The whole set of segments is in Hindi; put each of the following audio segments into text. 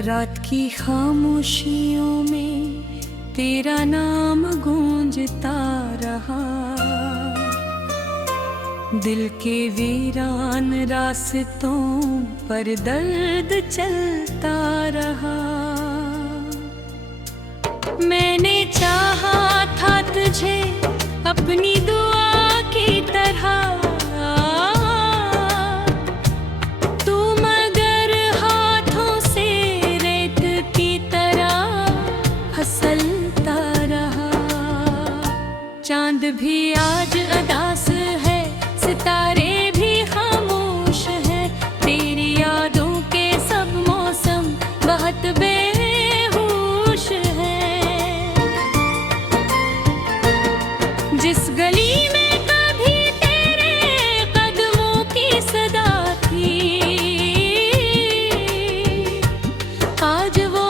रात की खामोशियों में तेरा नाम गूंजता रहा। दिल के वीरान रास्तों पर दर्द चलता रहा। मैंने चाहा था तुझे अपनी दुआ की तरह, तू मगर हाथों से रेत की तरह फिसलता रहा। चांद भी आज उदास है, सितारे भी खामोश हैं, तेरी यादों के सब मौसम बहुत बेहोश हैं। जिस गली में कभी तेरे कदमों की सदा थी, आज वो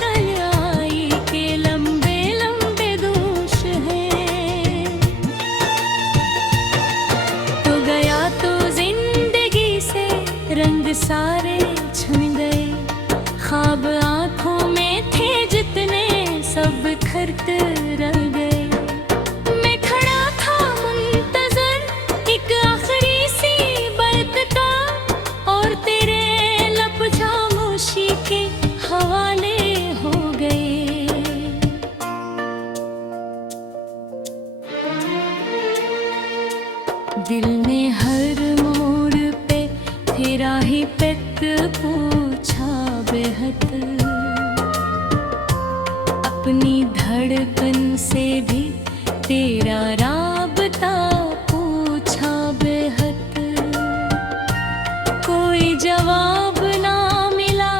तन्हाई के लंबे लंबे दोष हैं। तो गया तो जिंदगी से रंग सारे छुन गए, ख्वाब आंखों में थे जितने सब बिखरते रह गए। मैं खड़ा था मुंतजर एक आखिरी सी बात का, और तेरे लब खामोशी के हवाले हो गए। दिल ने हर मोड़ पे तेरा ही पेट पूछा बेहद, अपनी धड़कन से भी तेरा राबता पूछा बेहद। कोई जवाब ना मिला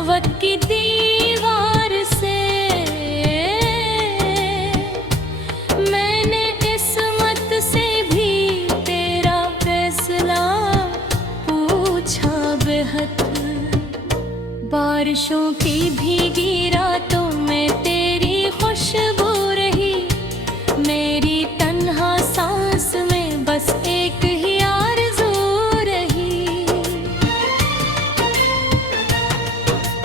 वक्त की दीवार से, मैंने किस्मत से भी तेरा फैसला पूछा बेहद। बारिशों की भीगी रातों में तेरी खुशबू रही, मेरी तन्हा सांस में बस एक ही आरज़ू रही।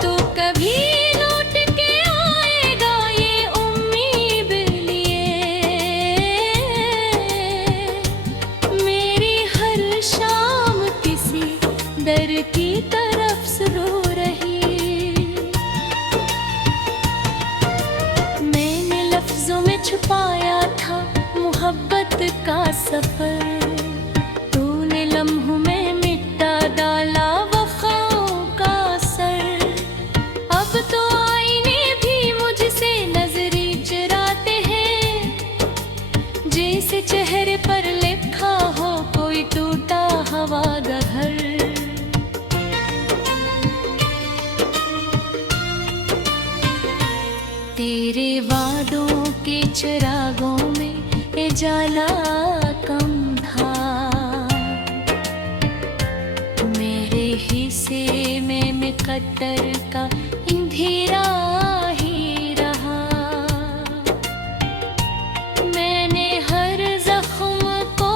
तो कभी लौट के आएगा ये उम्मीद लिए, मेरी हर शाम किसी दर की तरफ से रो रही। मैंने लफ्जों में छुपाया था मोहब्बत का सफर, तूने लम्हों में मिटा डाला वफाओं का असर। अब तो आईने भी मुझसे नजरें चुराते हैं, जैसे चेहरे पर लिखा हो कोई टूटा हवा गहर। तेरे वादों के चिरागों में उजाला कम था, मेरे हिस्से में मुकद्दर का अंधेरा ही रहा। मैंने हर जख्म को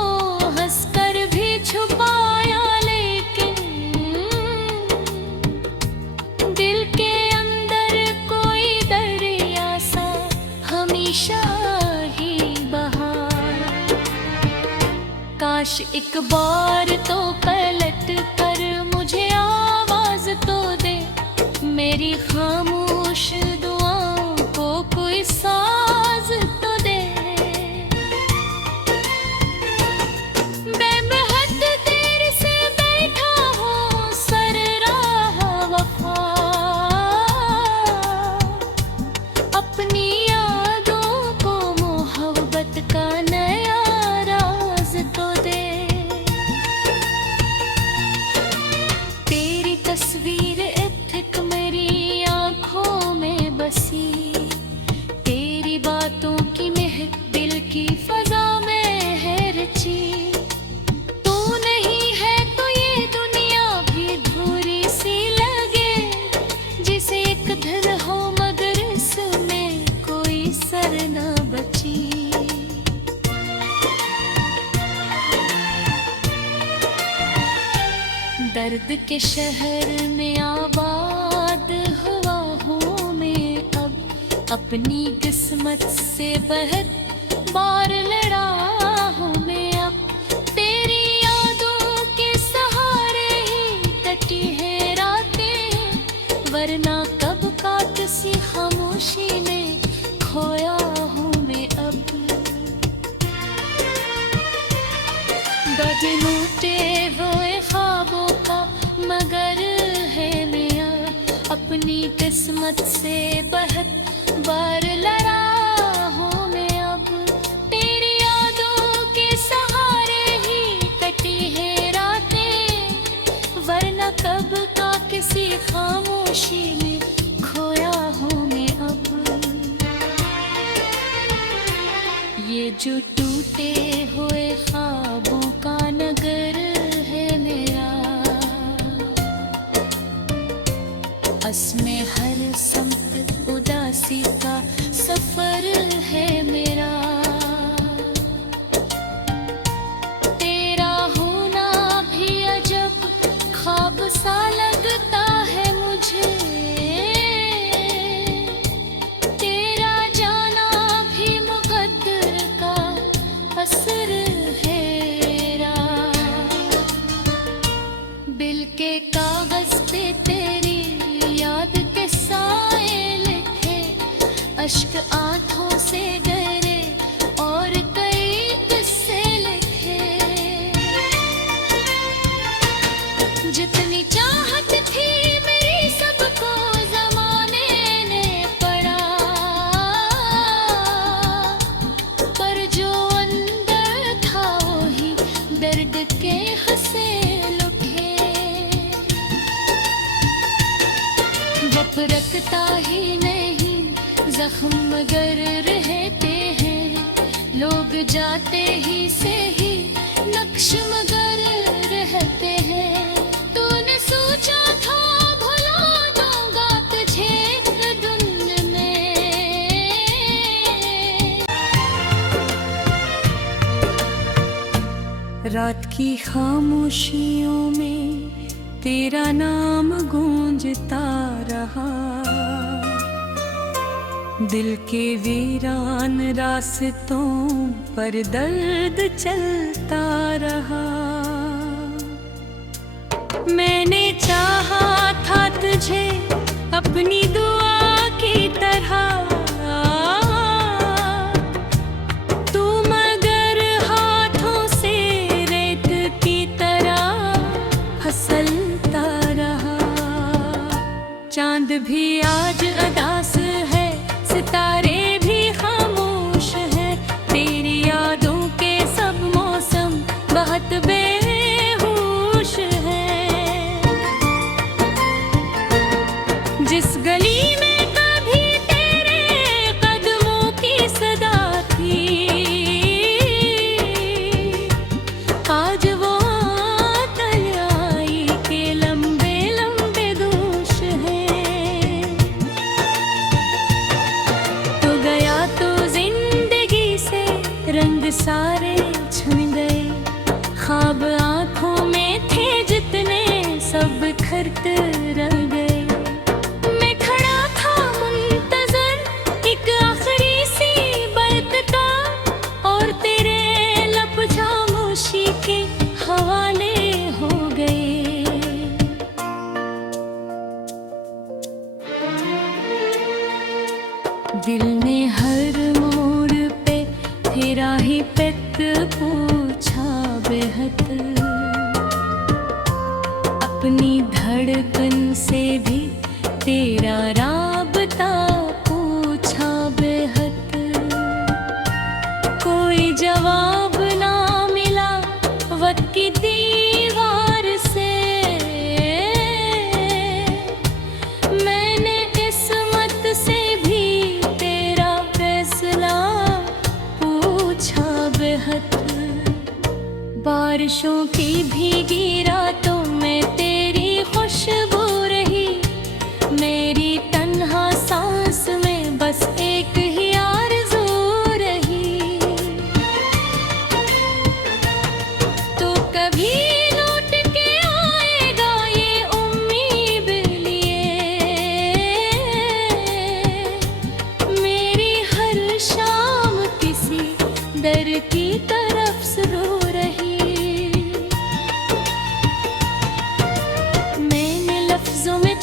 हंसकर भी छुपाया, लेकिन दिल के अंदर कोई दरिया सा हमेशा ही बहा। काश एक बार तो पलट कर मुझे आवाज तो दे, मेरी खामोश दुआओं को कोई साज तो दे। बेमहद देर से बैठा हूँ सर राह वफा, अपनी यादों को मोहब्बत का नया राज तो दे। तेरी तस्वीर इत्थक मेरी आंखों में बसी, तेरी बातों की महक दिल की फजा में है रची। तू नहीं है तो ये दुनिया भी धूरी सी लगे, जिसे एक धर हो मगर इसमें कोई सर न बची। दर्द के शहर में आबाद अपनी किस्मत से बहुत बार लड़ा हूँ मैं अब, तेरी यादों के सहारे ही कटी है रातें, वरना कब का किसी खामोशी में खोया हूँ मैं अब। गगन टूटे हुए ख्वाबों का मगर है मैं अब, अपनी किस्मत से बहुत बार लड़ा हूँ मैं अब, तेरी यादों के सहारे ही कटी है रातें, वरना कब का किसी खामोशी में खोया हूँ मैं अब। ये जो टूटे हुए ख्वाबों का नगर है मेरा, असमें हर समत उदासी का सफर है मेरा, तेरा होना भी अजब ख्वाब सा लगता है मुझे, तेरा जाना भी मुकद्दर का असर है मेरा। दिल के कागज पे तेरी याद के साए लिखे, अश्क आंखों से गहरे और कई किस्से लिखे, जितनी चाहत थी मेरी सबको ज़माने ने पड़ा, पर जो अंदर था वही दर्द के हंसे लुटे, वक्त रखता ही नहीं जख्म मगर रहते हैं, लोग जाते ही से ही नक्श मगर रहते हैं, तूने सोचा था भुला दूंगा तुझे धुंध में। रात की खामोशियों में तेरा नाम गूंजता रहा, दिल के वीरान रास्तों पर दर्द चलता रहा। मैंने चाहा था तुझे अपनी दुआ की तरह, तू मगर हाथों से रेत की तरह फिसलता रहा। चांद भी आज अदास है, सितारे भी खामोश हैं, तेरी यादों के सब मौसम बहुत बेहोश हैं। जिस गली में कभी तेरे कदमों की सदा थी, आज वो तन्हाई के लंबे लंबे दोष हैं। तो गया तो जिंदगी से रंग सारे छन गए, ख्वाब आंखों में थे जितने सब बिखरते रह गए। मैं खड़ा था मुंतजर एक आखिरी सी बात का, और तेरे लब खामोशी के हवाले हो गए। दिल ने हर मोड़ पे तेरा ही पेत पूछा बेहद, अपनी धड़कन से भी तेरा राबता पूछा बेहद। कोई जवाब ना मिला वक्त की दीवार से, मैंने किस्मत से भी तेरा फैसला पूछा बेहद। बारिशों की भीगी रातों में तेरी खुशबू रही, मेरी तन्हा सांस में बस एक ही आरज़ू रही।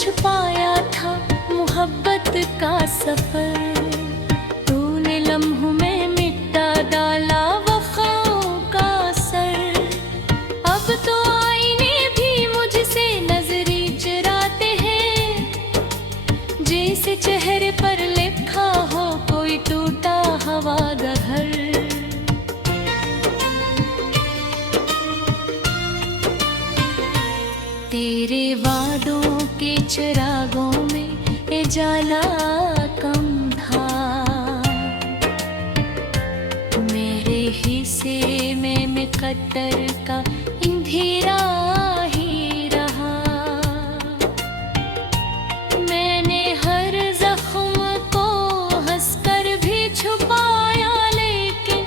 छुपाया था मोहब्बत का सफर, तूने लम्हों में मिटा डाला वफाओं का असर। अब तो आईने भी मुझसे नजरें चुराते हैं, जैसे चेहरे पर लिखा हो कोई टूटा हवा दहर। तेरे वादों के चिरागों में ये जाला कम था, मेरे हिस्से में मुकद्दर का अंधेरा ही रहा। मैंने हर जख्म को हंसकर भी छुपाया, लेकिन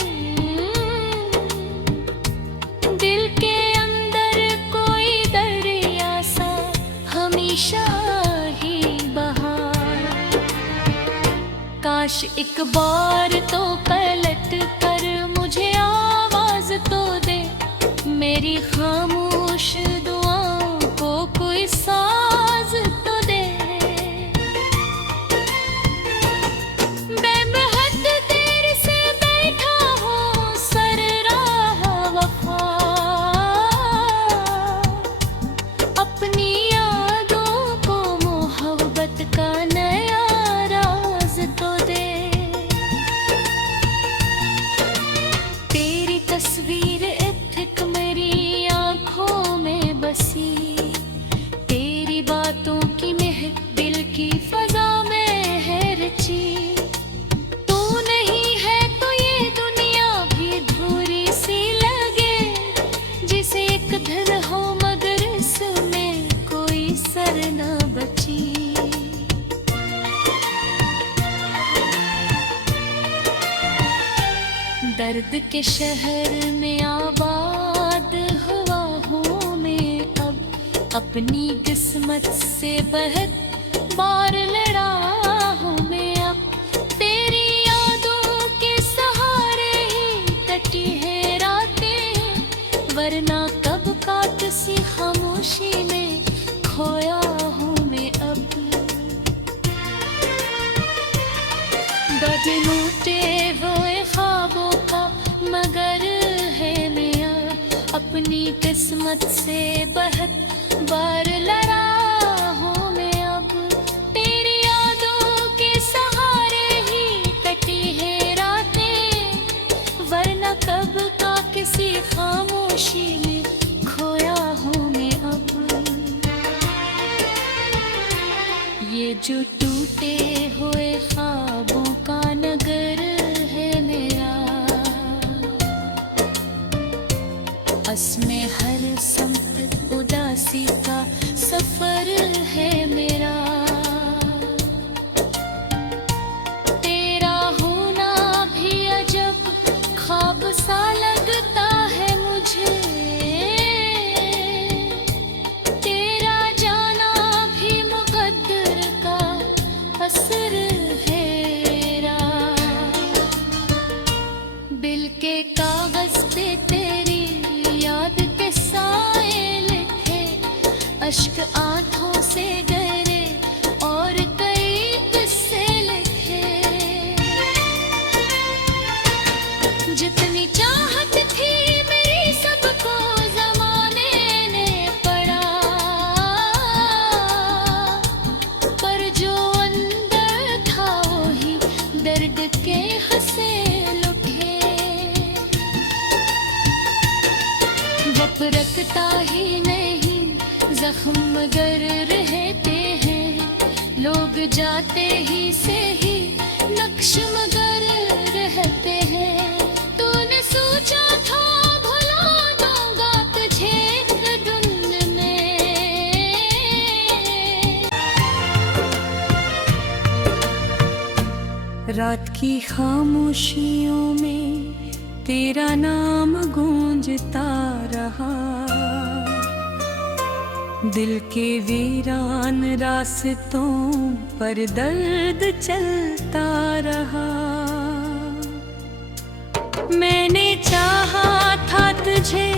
दिल के अंदर कोई दरिया सा हमेशा ही बहा। काश एक बार तो पलट कर मुझे आवाज तो दे, मेरी खामोश दुआओं को कोई साज तो दे। बेमहद देर से बैठा हूँ सर राह वफा, अपनी यादों को मोहब्बत का नया राज तो दे। तेरी तस्वीर इत्थिक मेरी आंखों में बसी, तेरी बातों की महक दिल की फजा में है रची। तू नहीं है तो ये दुनिया भी अधूरी सी लगे, जिसे एक दिल हो मगर इसमें कोई सर न बची। दर्द के शहर में आबाद हुआ हूँ मैं अब, अपनी किस्मत से बहुत बार लड़ा हूँ मैं अब। तेरी यादों के सहारे ही कटी है रातें, वरना कब का किसी खामोशी में खोया हूँ मैं अब। बदलूटे हुए ख्वाबों का मगर है मैं अब, अपनी किस्मत से बहुत बार लड़ा हूँ मैं अब। तेरी यादों के सहारे ही कटी है रातें, वरना कब का किसी खामोशी में खोया हूँ मैं अब। ये जो टूटे हुए ख्वाबों का नगर है मेरा, असमें हर समत उदासी का सफर है मेरा। तेरा होना भी अजब ख्वाब सा लगता है मुझे, तेरा जाना भी मुकद्दर का असर है रात। बिल के कागज पे तेरी याद के साए लिखे, अश्क आंखों से डरे और कई किस्से लिखे। जितनी चाहत थी मेरी सबको जमाने ने पड़ा, पर जो अंदर था वही दर्द के हंसे लुटे। वक्त रखता ही नहीं जख्म मगर रहते हैं, लोग जाते ही से ही नक्श मगर रहते हैं। तूने सोचा था भुला दूंगा तुझे धुन में, रात की खामोशियों में तेरा नाम गूंजता रहा, दिल के वीरान रास्तों पर दर्द चलता रहा। मैंने चाहा था तुझे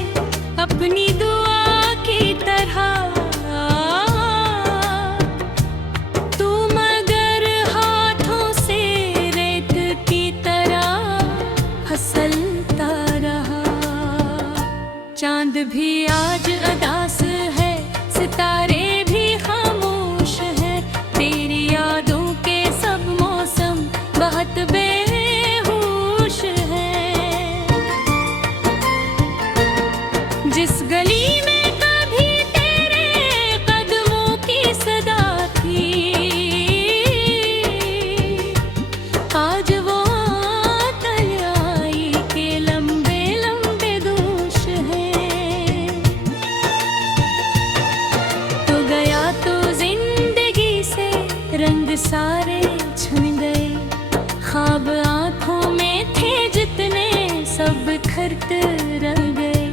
अपनी दुआ की तरह, सारे छन गए, ख्वाब आंखों में थे जितने सब बिखर रह गए।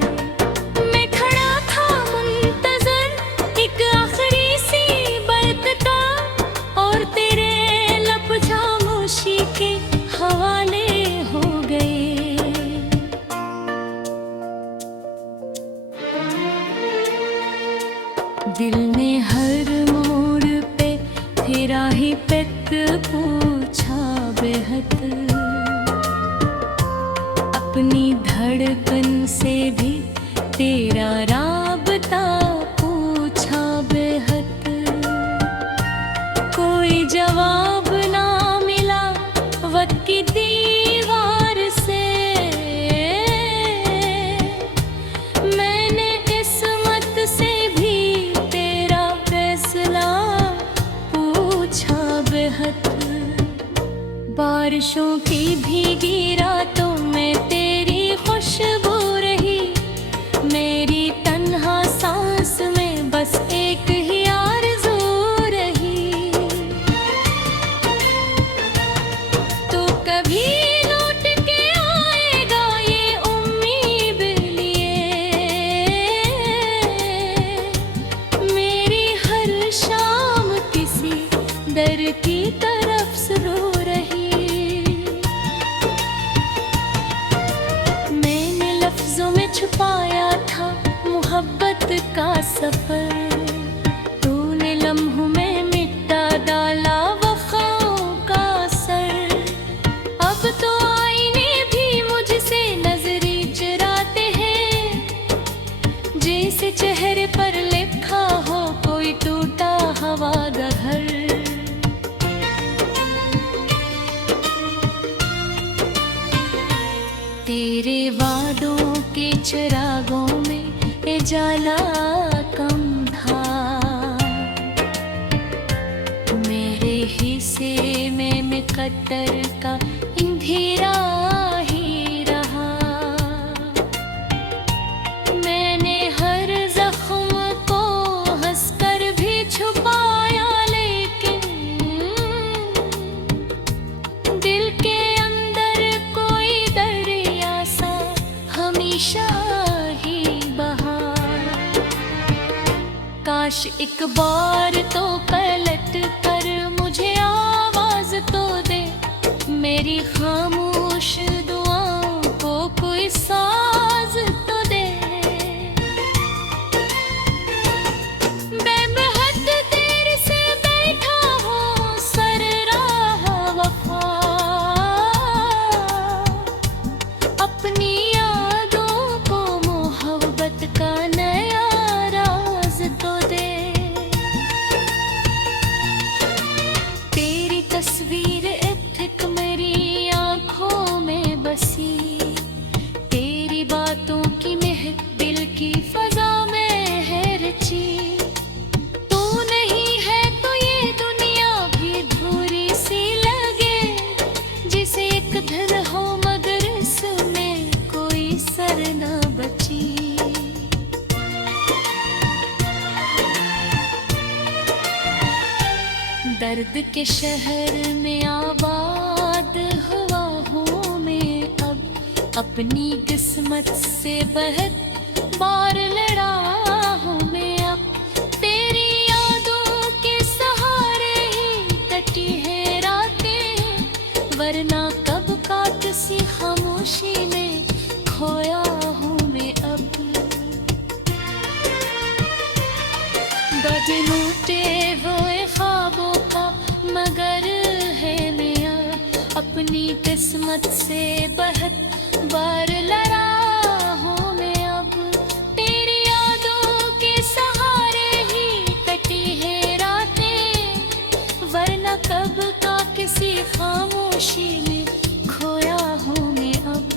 मैं खड़ा था मुंतजर एक आखिरी सी बरक का, और तेरे लब खामोशी के हवाले हो गए। दिल ने हर मोड़ पे तेरा ही पेत पूछा बेहद, अपनी धड़कन से भी तेरा राबता पूछा बेहद। कोई जवाब ना मिला वक्त की दीवार से, मैंने किस्मत से भी तेरा फैसला पूछा बेहद। बारिशों की भीगी रातों में तेरी खुशबू रही, मेरी तन्हा सांस में बस एक ही आरज़ू रही। तो कभी लौट के आएगा ये उम्मीद लिए, मेरी हर शाम किसी दर की तरफ से रो रही। छुपाया था मोहब्बत का सफर, तूने लम्हों में मिटा डाला वफ़ाओं का असर। अब तो आईने भी मुझसे नजरें चुराते हैं, जैसे चेहरे पर लिखा हो कोई टूटा हवा का घर। तेरे वादों के चिरागों में उजाला कम था, मेरे हिस्से में मुकद्दर का अंधेरा ही रहा। मैंने हर जख्म को हंसकर भी छुपाया, लेकिन दिल के अंदर कोई दरिया सा हमेशा ही बहा। काश एक बार तो पलट कर मुझे आवाज तो दे, मेरी खामोश दुआओं को कोई साज तो दे। बेबहद देर से बैठा हूँ सर राह वफा, अपनी यादों को मोहब्बत का नया राज तो दे। तेरी तस्वीर एक मेरी आंखों में बसी, तेरी बातों की महफिल की फजा में है रची। तू नहीं है तो ये दुनिया भी अधूरी सी लगे, जिसे एक दिल हो मगर इसमें कोई सर न बची। दर्द के शहर में आबाद हुआ हूँ मैं अब, अपनी किस्मत से बहुत बार लड़ा हूँ मैं अब। तेरी यादों के सहारे ही कटी है रातें, वरना कब का किसी खामोशी में खोया हूँ मैं अब। बदलते हुए ख्वाबों का मगर है मैं अपनी किस्मत से बहुत बार लड़ा हूँ मैं अब। तेरी यादों के सहारे ही कटी है रातें, वरना कब का किसी खामोशी में खोया हूँ मैं अब।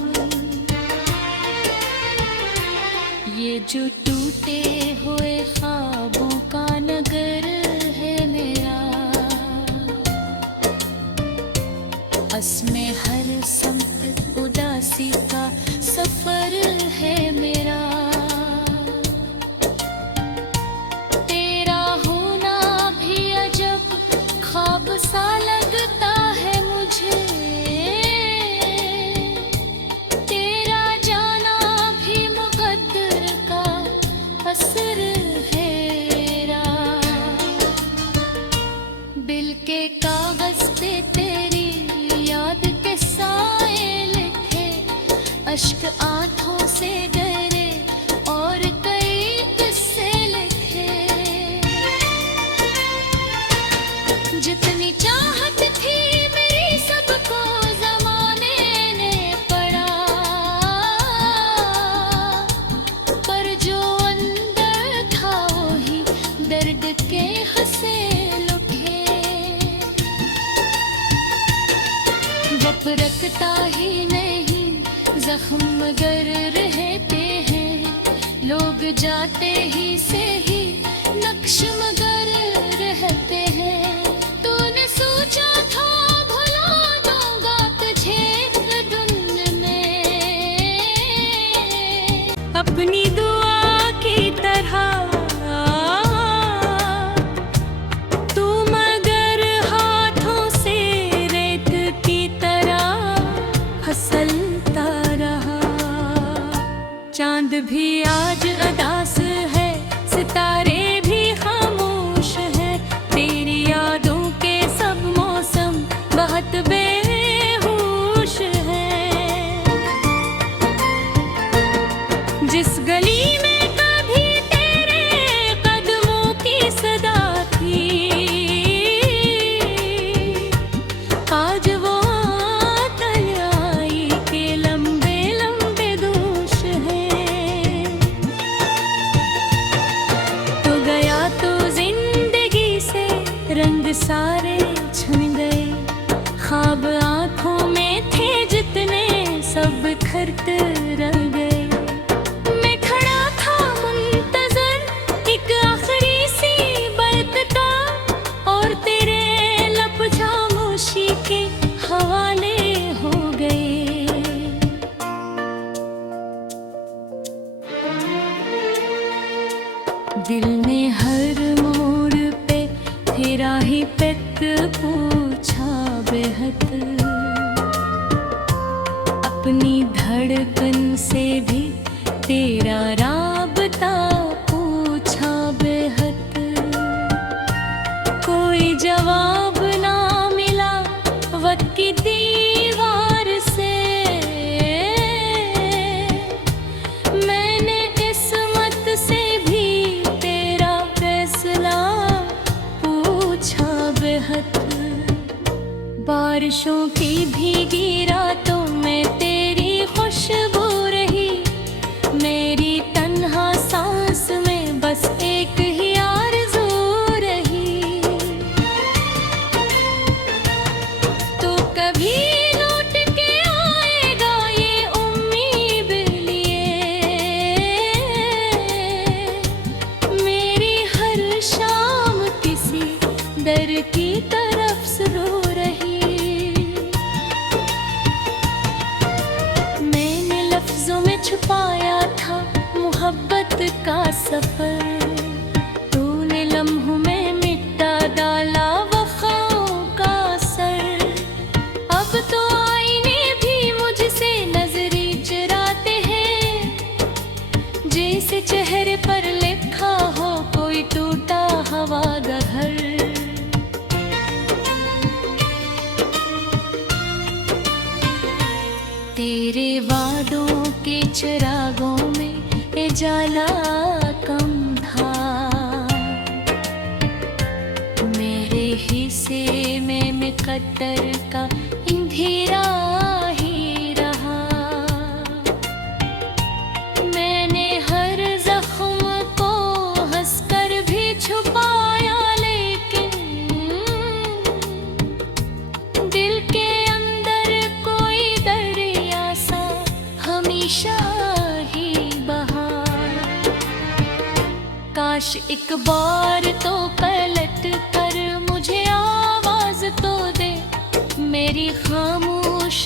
ये जो टूटे हुए ख्वाबों का नगर है मेरा, असमें हर संत उदासी का सफर है मेरा। तेरा होना भी अजब ख्वाब सा दिखता ही नहीं, जख्म मगर रहते हैं। लोग जाते ही से ही नक्श मगर रहते हैं। तूने सोचा था भुला दूंगा तुझे धुन में, अपनी दुआ की तरह तू मगर हाथों से रेत की तरह फिसलता रहा। चांद भी आज अदास है, सितारे भी खामोश है। तेरी यादों के सब मौसम बहुत बेहोश है। जिस गली में कभी तेरे कदमों की सदा थी, आज वो तन्हाई के लंबे लंबे दोष हैं। तो गया तो जिंदगी से रंग सारे छन गए। ख्वाब आंखों में थे जितने सब बिखरते रह गए। मैं खड़ा था मुंतजर एक आखिरी सी बात का, और तेरे लब खामोशी के हवाले हो गए। दिल ने हर मोड़ पे फिरा ही पेत पूछा बेहद। अपनी धड़कन से भी तेरा राबता पूछा बेहद। कोई जवाब ना मिला वक्त की दीवार से। मैंने किस्मत से भी तेरा फैसला पूछा बेहद। बारिशों की भीगी रातों में तेरी खुशबू रही। मेरी तन्हा सांस में बस एक ही आरज़ू रही। तो कभी लौट के आएगा ये उम्मीद लिए। मेरी हर शाम किसी दर की तरफ से रो रही। मैंने लफ्जों में छुपाया था मोहब्बत का सफर। तूने लम्हों में मिटा डाला वफ़ाओं का असर। अब तो आईने भी मुझसे नजरें चुराते हैं, जैसे चेहरे पर लिखा हो कोई टूटा हवा का घर। तेरे वादों के चिरागों में उजाला कम था। मेरे हिस्से में मुकद्दर का अंधेरा ही रहा। मैंने हर जख्म को हंसकर भी छुपाया, लेकिन दिल के अंदर कोई दरिया सा हमेशा ही बहा। काश एक बार तो पलट कर मुझे आवाज तो दे। मेरी खामोश